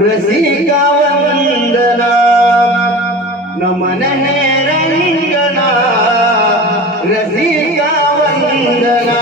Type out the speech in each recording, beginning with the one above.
रसिका वंदना नमन हे रंगना रसिका वंदना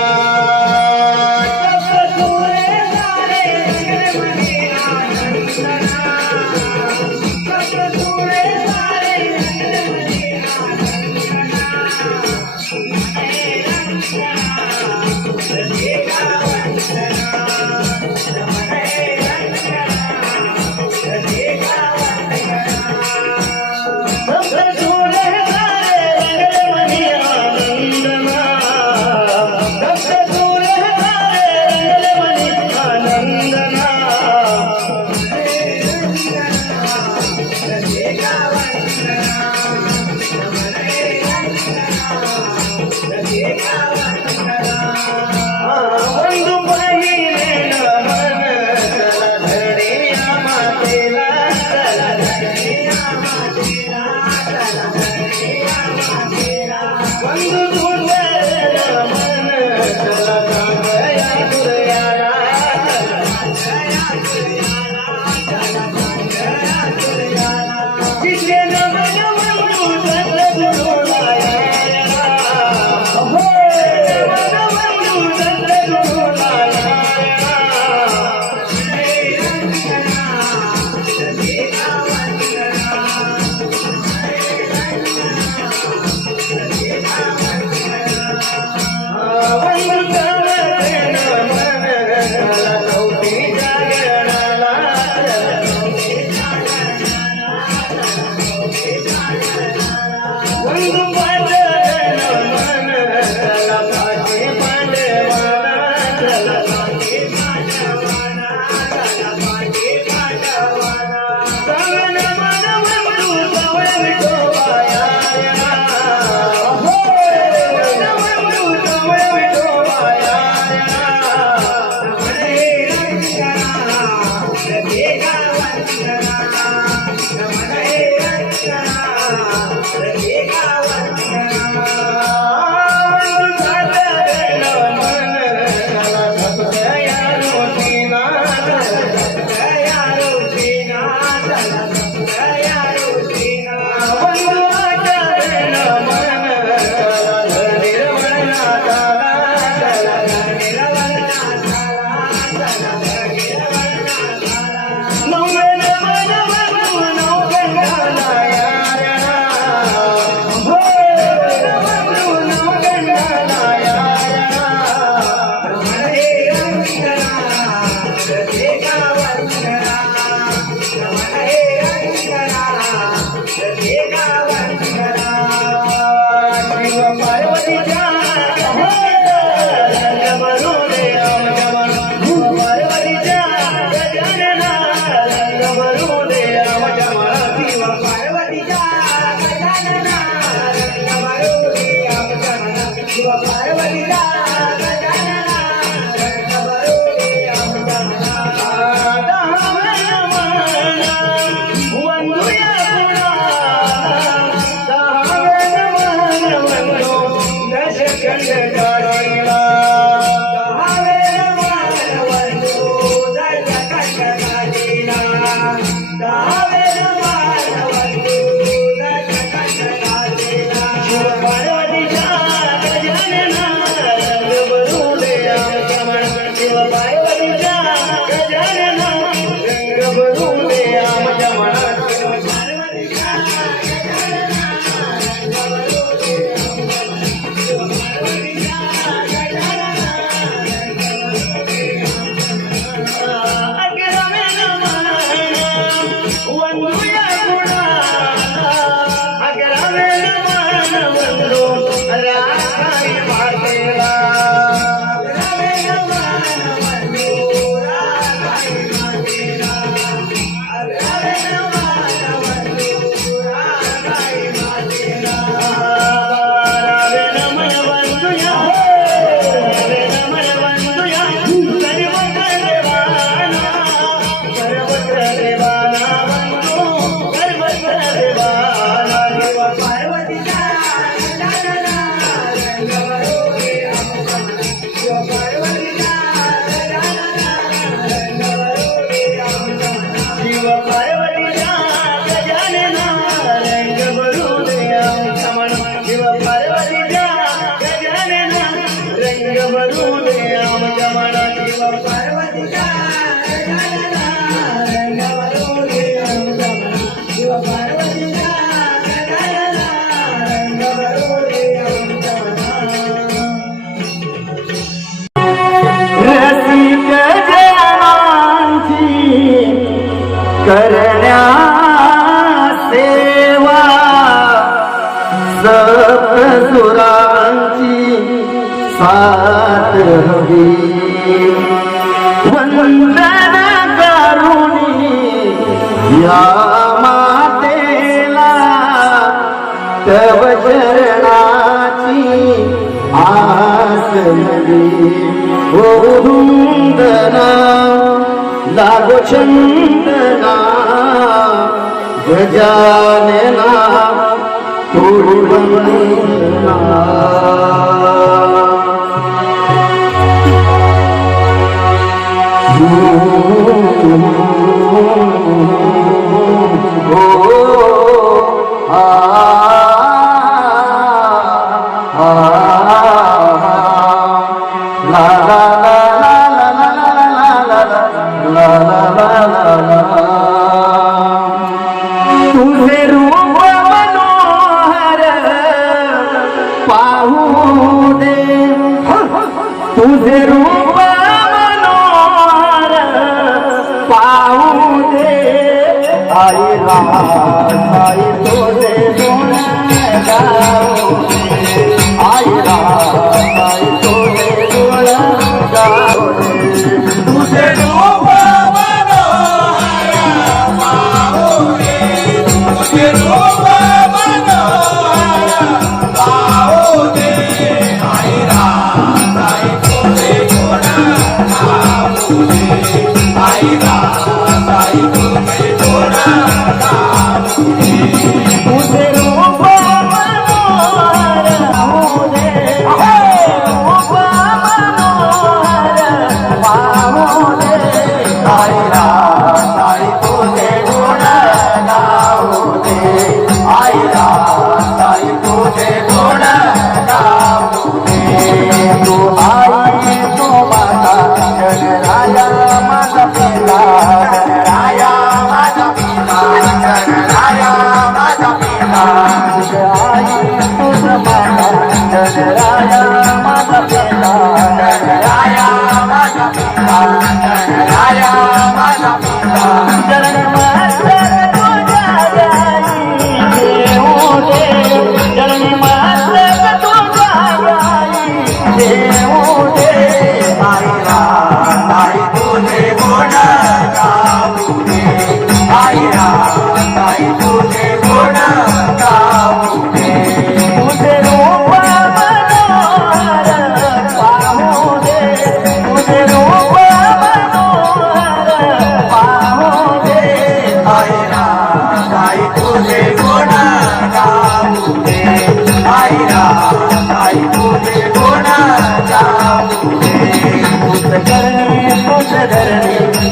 करण्या सेवा सप्तसुरांची साथ हवी वंदन करुणी या मातेला तव चरणाची आस हवी ओ वृंदना लागो चंदना गजानना तोडू वंदना तुझे रूप मनोहर पाहू दे तुझे रूप मनोहर पाहू दे आई आई तुझे गुण गाऊ आई आई तुझे गुण गाऊ तुझे रूप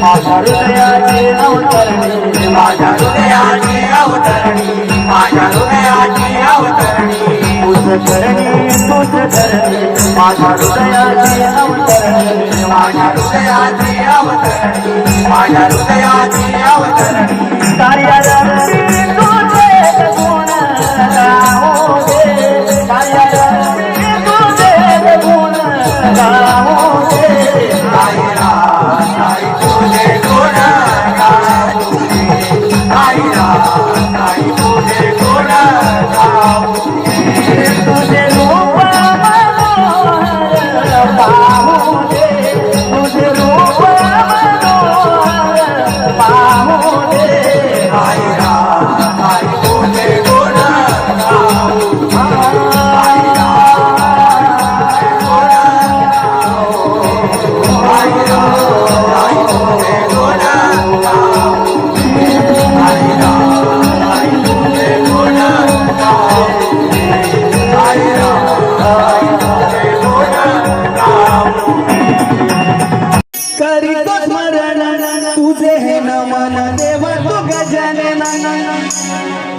माझ्या हृदयाचे अवतरणी माझ्या हृदयाचे अवतरणी माझ्या हृदयाचे अवतरणी तुझ करणी तुझ धरणी माझ्या हृदयाचे अवतरणी माझ्या हृदयाचे अवतरणी माझ्या हृदयाचे अवतरणी कार्यालयाचे तुझे गुण गाऊ दे कार्यालयाचे तुझे गुण गाऊ दे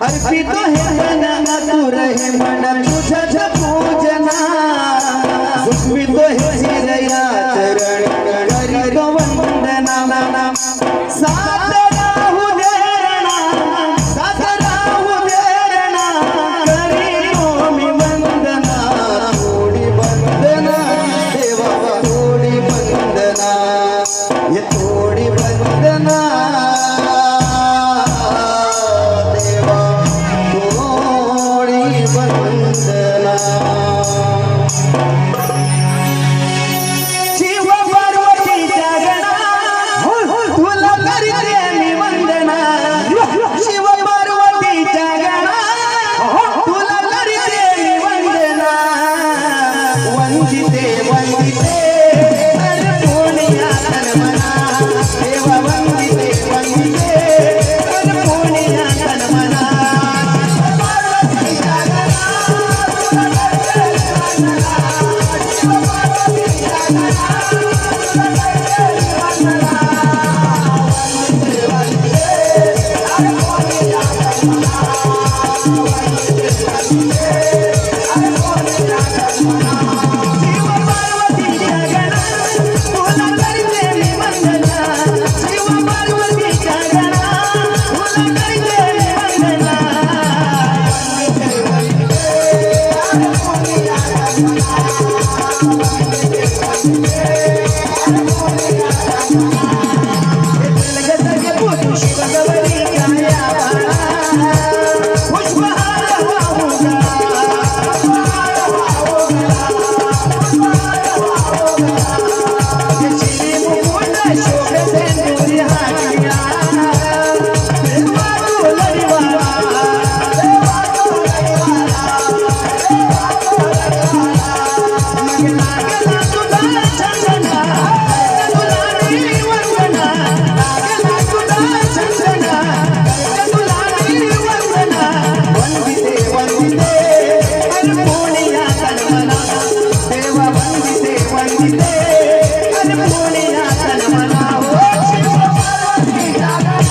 अर्पितो हे मन आतुर हे मन तुझ्याच पूजना सुखवितो हे शिरया चरण करितो वंदना साथ राहू देना करितो मी वंदना थोडी वंदना देवा थोडी वंदना ये थोडी वंदना अंगवरी छाया बाळा पुष्पहार वाहुगा चिली मुकुट शोभते दुरी हातिया देवा डोलरी वाळा मग लागला तुझा चंदना तुलानी वंदना लागला तुझा चंदना तुलानी वंदना वंदिते वंदिते अर्पुनिया तन्मना देवा वंदिते वंदिते अर्पुनिया तन्मना हो शिव पार्वती जागना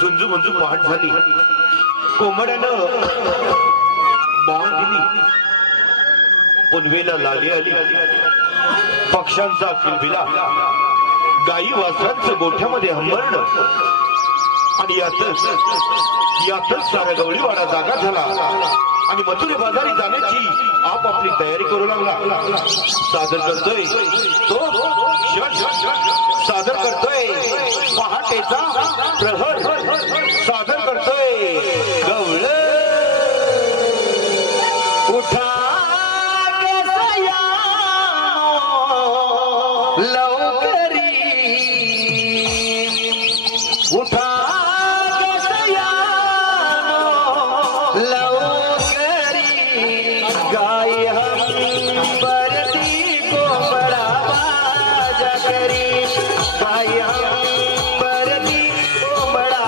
झुंजू मंजू पहाट झाली कोंबड्यानं बाण दिली पुनवेला लाली आली पक्ष्यांचा किलबिला गाई वासरांचं गोठ्यामध्ये हंबरण आणि यातच सारा गवळीवाडा जागा झाला आणि मथुरे बाजारी जाण्याची आपापली तयारी करू लागला सादर करतोय तो सादर करतोय पहाटेचा प्रहर सादर करतोय गवळ उठा लवकरी उठा गाय हम बरती को बड़ा बाजा करी गाय हम बरती को बड़ा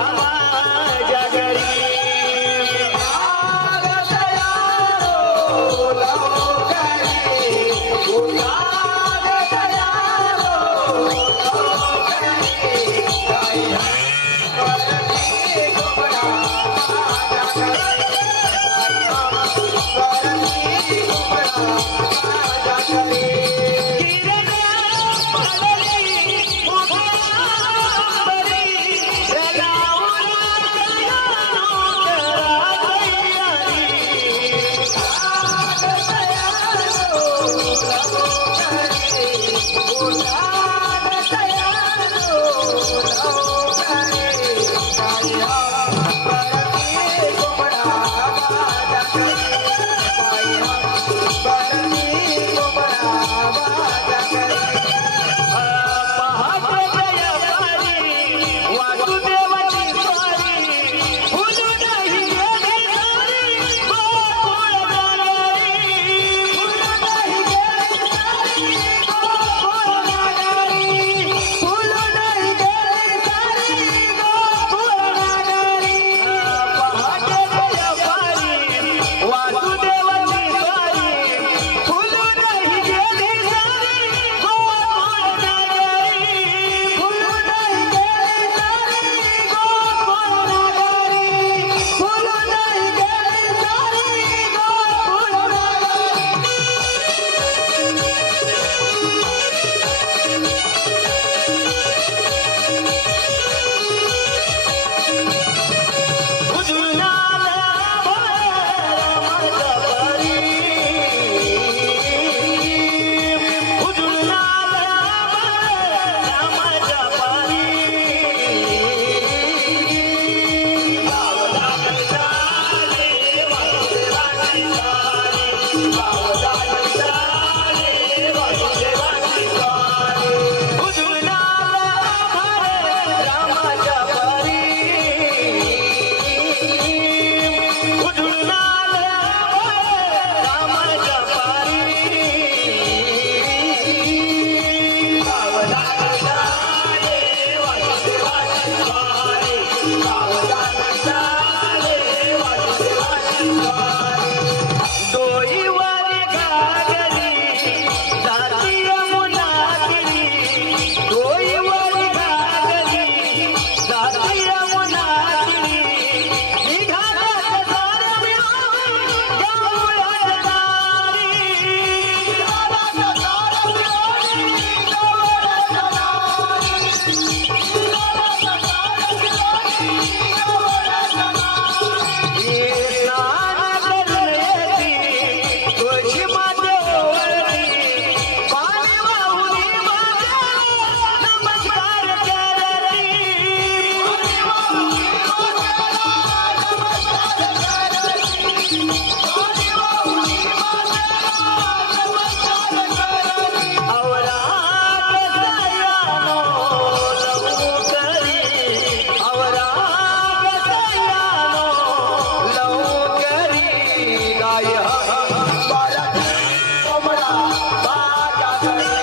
माझ्या घरी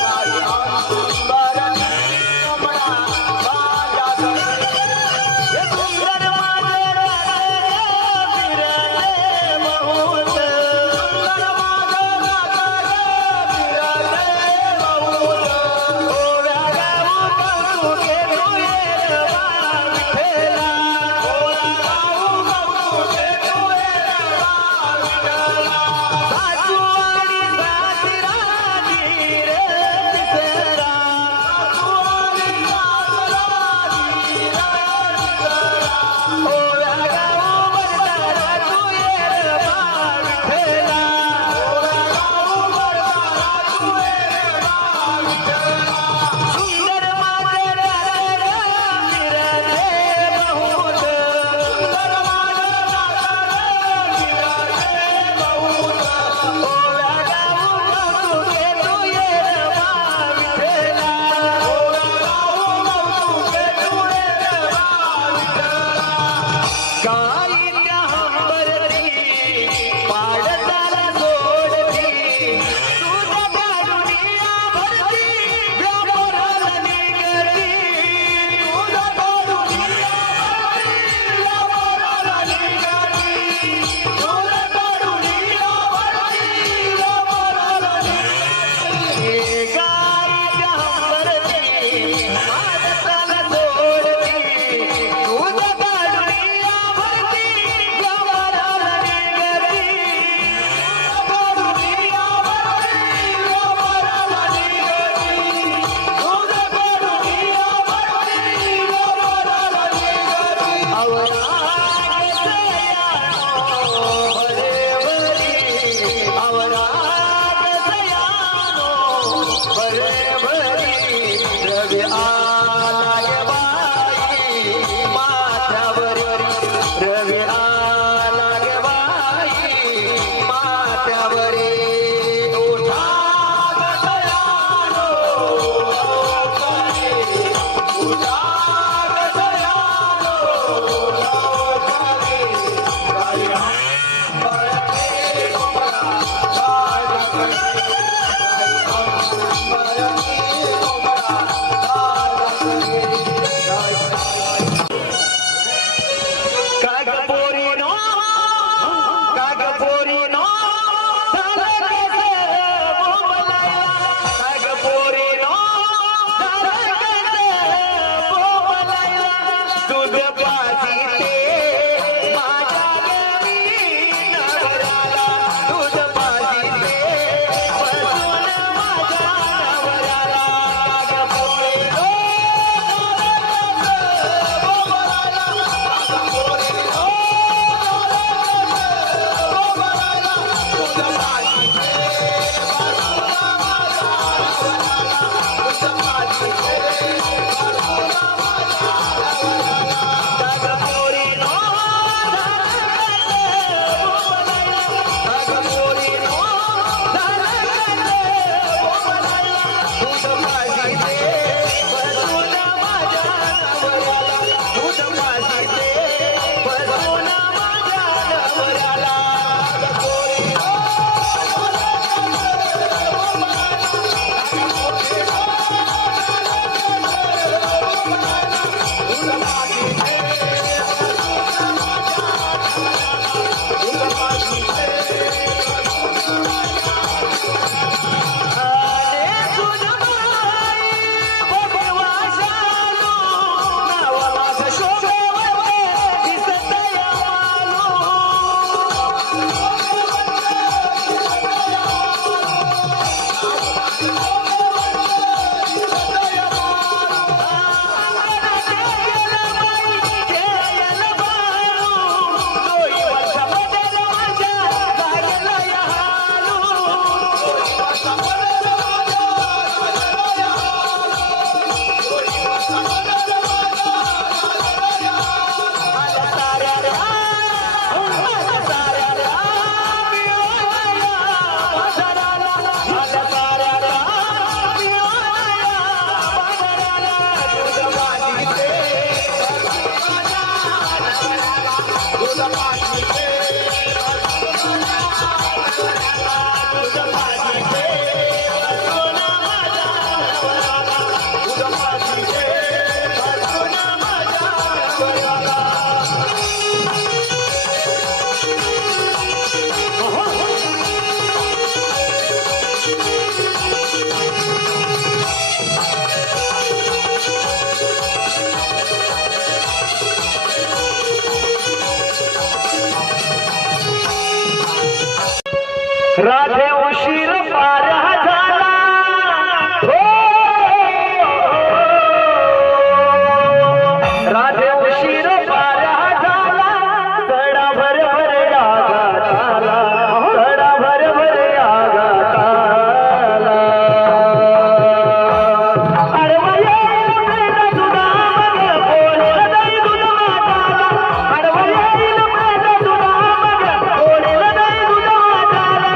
काही अंबरती कोंबडा माझ्या घरी हे सुंदर माझे फिरले बहुत सुंदर माझे फिरले बहुत ओव्या गाऊ कौतुके तुये विठ्ठला ओव्या गाऊ कौतुके तुये विठ्ठला सासू आणि सासराची रे तिसरा सासू आणि सासराची रे तिसरा ओव्या गाऊ वरदारा तुये विठ्ठला ओव्या गाऊ वरदारा तुये विठ्ठला सुंदर माझे फिरले बहुत सुंदर माझे फिरले बहुत ओव्या गाऊ कौतुके तुये विठ्ठला ओव्या गाऊ कौतुके तुये विठ्ठला काही त्या हंबरती पाडताला सोडती तुझ्या पाडुनिया भरती व्यामोराला निगती तुझ्या पाडुनिया भरती व्यामोराला निगती तुझ्या पाडुनिया भरती व्यामोराला निगती गाईच्या हंबरती पाडताला सोडती तुझ्या पाडुनिया भरती व्यामोराला निगती पाडुनिया भरती व्यामोराला निगती तुझ्या पाडुनिया भरती व्यामोराला निगती आवरात सयानो भरे भरी रवी आला गे बाई माथ्यावरी रवी आला गे बाई माथ्यावरी उठा ग सयानो लवकरी उठा ग सयानो लवकरी काही अंबरती कोंबडा माझ्या घरी काही अंबरती कोंबडा माझ्या घरी काग पोरीनो काग पोरीनो काग पोरीनो दूध पाजी ते माझ्या घरी नवऱ्याला दूध पाजी ते बसून माझ्या नवऱ्याला काग पोरीनो काग पोरी राधे उशीर पारा झाला हो राधे उशीर पारा झाला सडा भर भर यागात आला सडा भर भर यागात आला अडवा येईल प्रेम तुझा मग बोलेल नाही दूध वाटाला अडवा येईल प्रेम तुझा मग बोलेल नाही दूध वाटाला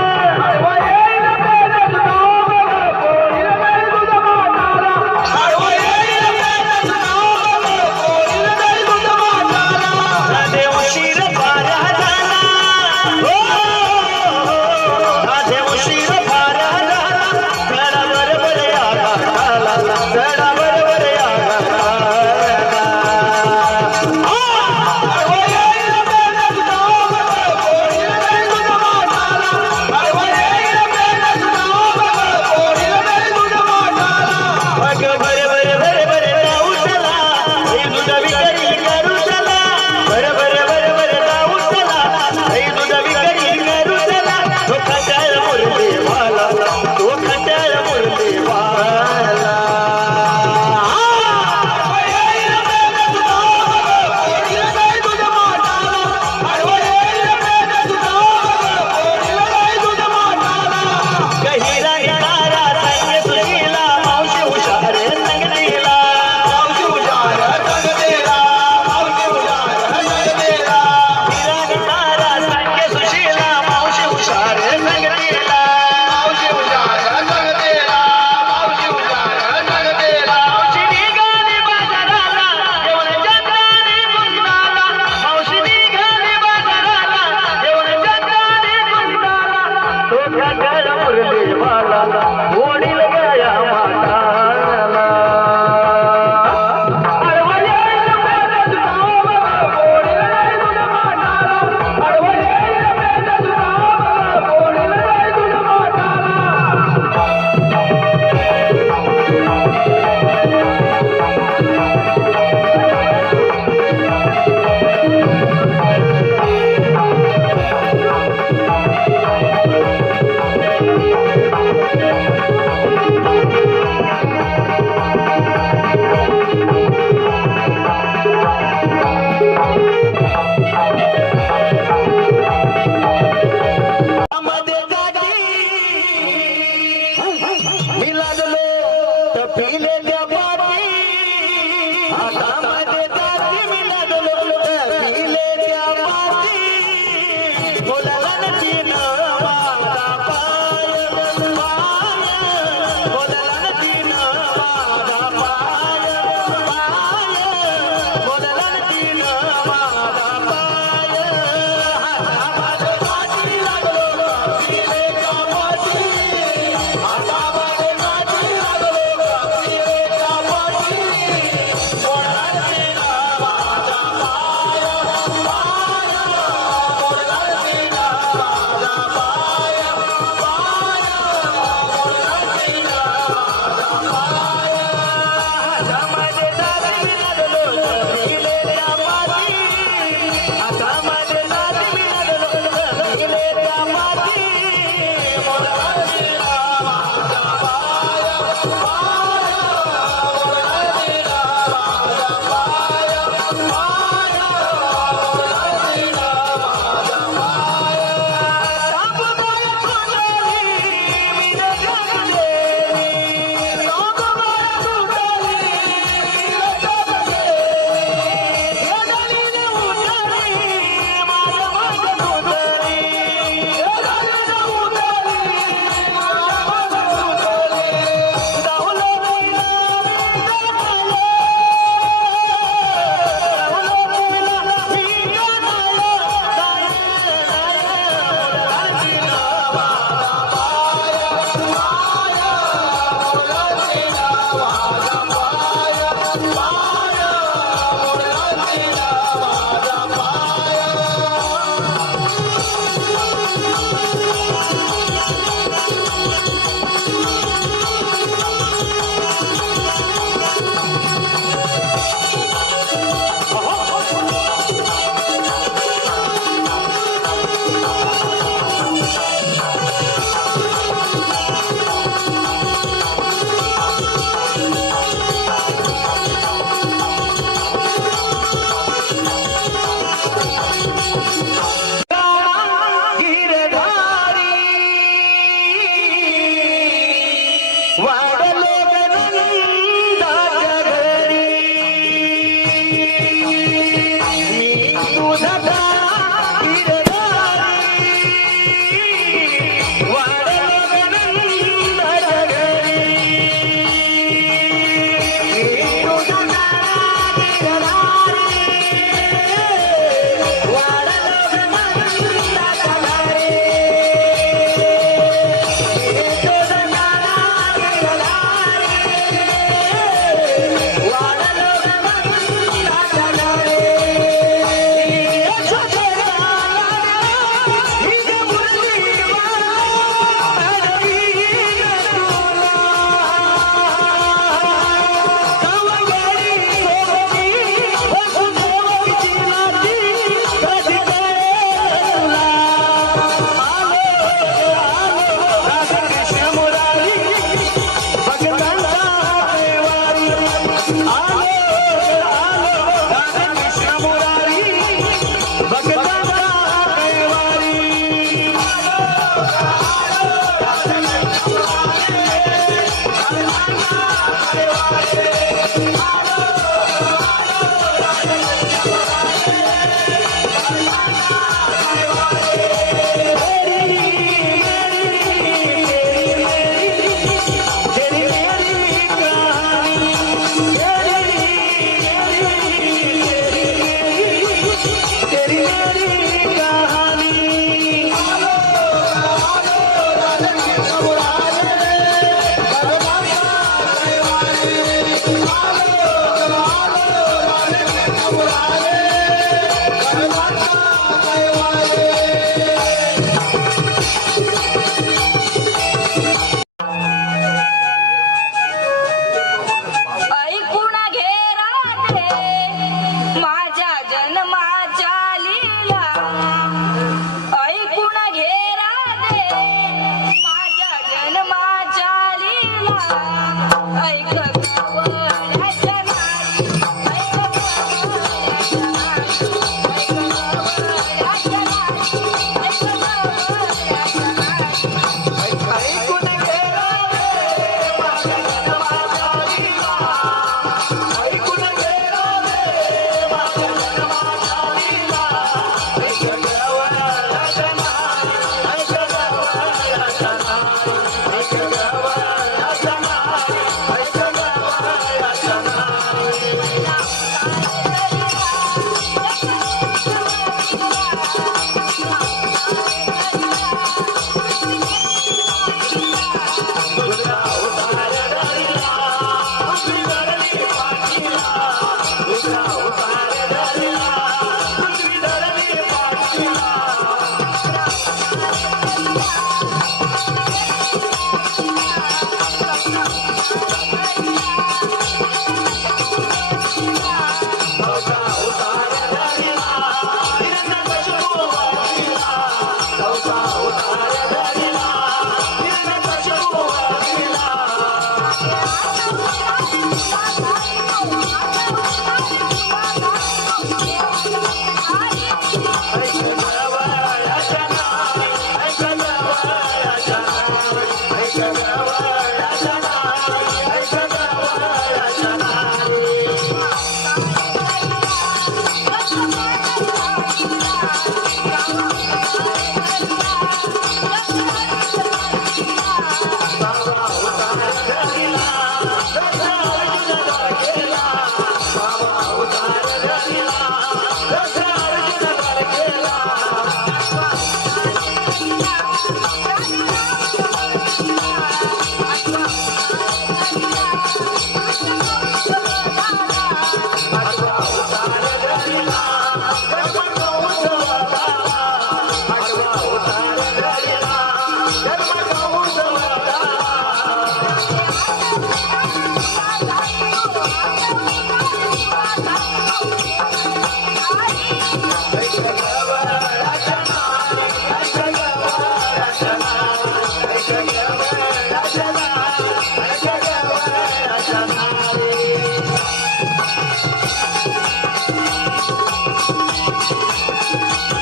रे